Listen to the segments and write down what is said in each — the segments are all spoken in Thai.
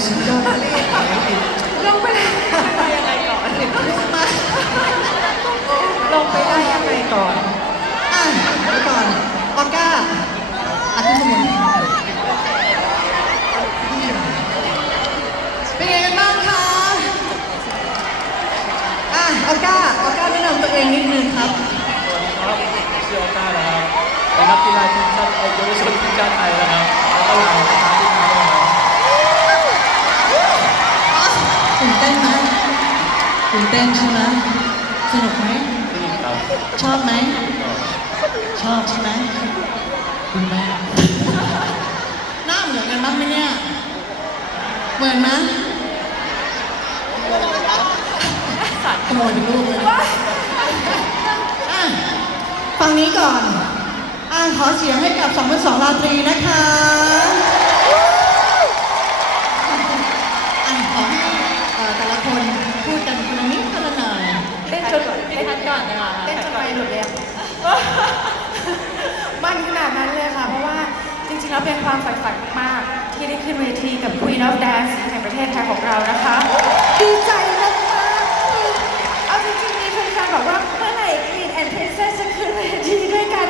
งไปแล้วสุดยอดผลิตลงไปแล้ยังไงก่อนลงไปได้ยังไงก่อนอะเดี๋ยวก่อนออก้าอาทิตย์สมุนเป็นไงกันบ้างคะอะออก้าออก้าแนะนำตัวเองนิดนึงครับ ครับชื่อโอต้านะครับเป็นนักกีฬาทีมชาติเยาวชนทีมชาติไทยนะครับแล้วก็ลาวนะครับที่มาด้วยนะครับ ตื่นเต้นไหม ตื่นเต้นใช่ไหมสนุกไหมครับชอบไหม ชอบใช่ไหมคุณแม่หน้าเหมือนกันบ้างไหมเนี่ย เหมือนไหมขโมยเป็นลูกเลยฟังนี้ก่อน อะขอเสียงให้กับ2 2 2ราตรีนะคะขอให้เอ่อแต่ละคนพูดกันคนละนิดคนละหน่อย เต้นจนเต้นก่อนนะคะ เต้นจนไปหลุดเลยอะ มันขนาดนั้นเลยค่ะ เพราะว่า จริงๆแล้วเป็นความใฝ่ฝันมากๆ ที่ได้ขึ้นเวทีกับ Queen of Dance แห่งประเทศไทยของเรานะคะ ดีใจมากๆเอาจริงๆมีแฟนๆบอกว่าเมื่อไหร่ Queen and Princess จะขึ้นเวทีด้วยกัน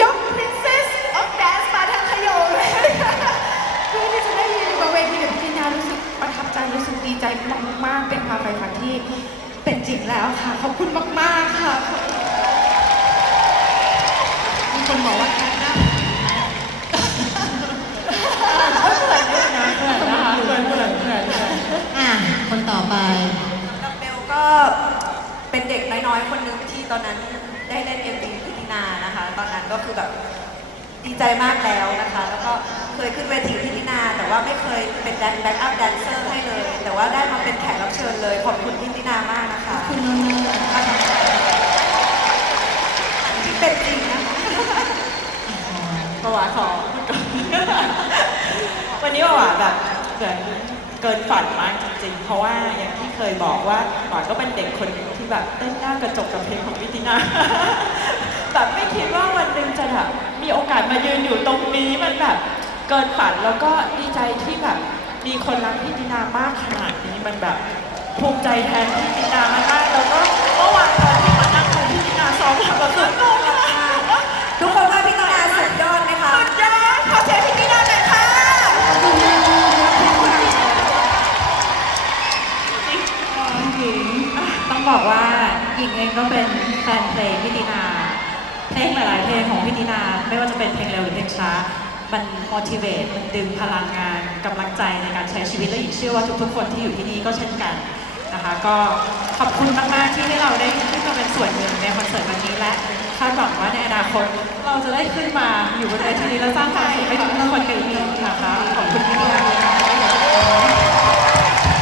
ยก Princess of Dance มาทั้งขยงเลยเพื่อที่จะได้ยืนอยู่บนเวทีกับพี่นารู้สึกประทับใจรู้สึกดีใจมากๆ เป็นความใฝ่ฝันที่เป็นจริงแล้วค่ะ ขอบคุณมากๆค่ะ มีคนบอกว่า คนต่อไป ดับเบลก็เป็นเด็กน้อยๆ คนหนึงที่ตอนนั้นได้เล่นเอ็มวีพิธีนานะคะ ตอนนั้นก็คือแบบดีใจมากแล้วนะคะ แล้วก็เคยขึ้นเวทีพิธีนา แต่ว่าไม่เคยเป็นแดนแบ็กอัพแดนเซอร์ให้เลย แต่ว่าได้มาเป็นแขกรับเชิญเลย ขอบคุณพิธีนามากนะคะคุณมากที่เป็นจริงนะคะ ประวัติของพูดก่อนวันนี้ประวัติแบบเหมือนเกินฝันมากจริงๆ เพราะว่าอย่างที่เคยบอกว่าหวานก็เป็นเด็กคนหนึ่งที่แบบเต้นหน้ากระจกกับเพลงของพิตินาแบบไม่คิดว่าวันหนึ่งจะแบบมีโอกาสมายืนอยู่ตรงนี้มันแบบเกินฝันแล้วก็ดีใจที่แบบมีคนรักพิตินามากขนาดนี้มันแบบภูมิใจแทนพิตินามากแล้วก็เมื่อวานตอนที่มานั่งดูพิตินาซ้อมทำแเป็นเพลงเร็วหรือเพลงช้า มัน motivate มันดึงพลังงานกำลังใจในการใช้ชีวิตและหญิงเชื่อว่าทุกๆคนที่อยู่ที่นี่ก็เช่นกันนะคะก็ขอบคุณมากๆที่ให้เราได้ขึ้นมาเป็นส่วนหนึ่งในคอนเสิร์ตวันนี้และคาดหวังว่าในอนาคตเราจะได้ขึ้นมาอยู่บนเวทีนี้และสร้างความสุขให้ทุกๆคนกันอีกนะคะขอบคุณที่มาค่ะ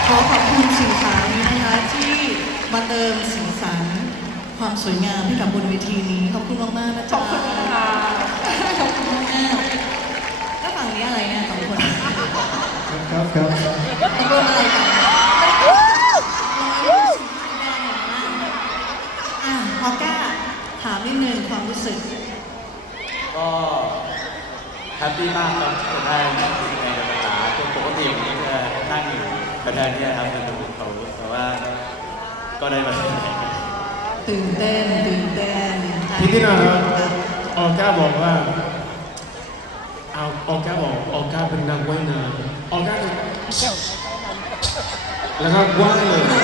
ขอขอบคุณสิ่งสารนี้นะคะที่มาเติมสีสันความสวยงามให้กับบนเวทีนี้ขอบคุณมากๆนะขจ๊ะอบคุณนะคะ ขอบคุณมากๆแล้วฝั่งนี้อะไรเนี่ยสองคนครับครับตกลงอะไรกันอะออก้าถามนิดนึงความรู้สึก ก็แฮปปี้มากครับที่ได้นั่งอยู่ในภาษาตัวปกติผมจะนั่งอยู่กระแทนเนี่ยครับเป็นดูเขาแต่ว่าก็ได้มาตื่นเต้นตื่นเต้นพี่ที่นะครับ ออก้าบอกว่าเอาออก้าบอกออก้าเป็นนักว่ายน้ำออก้าจะแล้วก็ว่ายเลยอย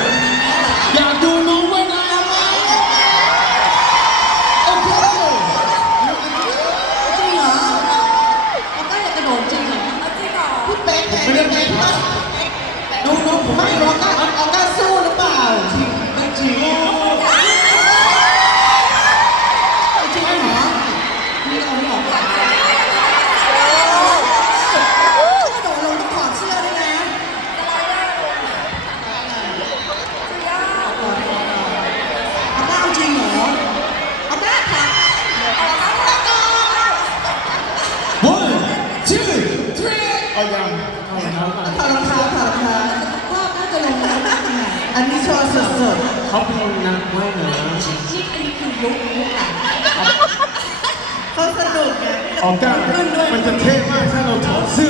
ชว์สดเขาเพลงนักว่ายน้ๆนี่อันนี้คือลุกลุกไหนเขาสนุกไง ออกก้ามันจะเท่มากถ้าเราถอดเสื้อ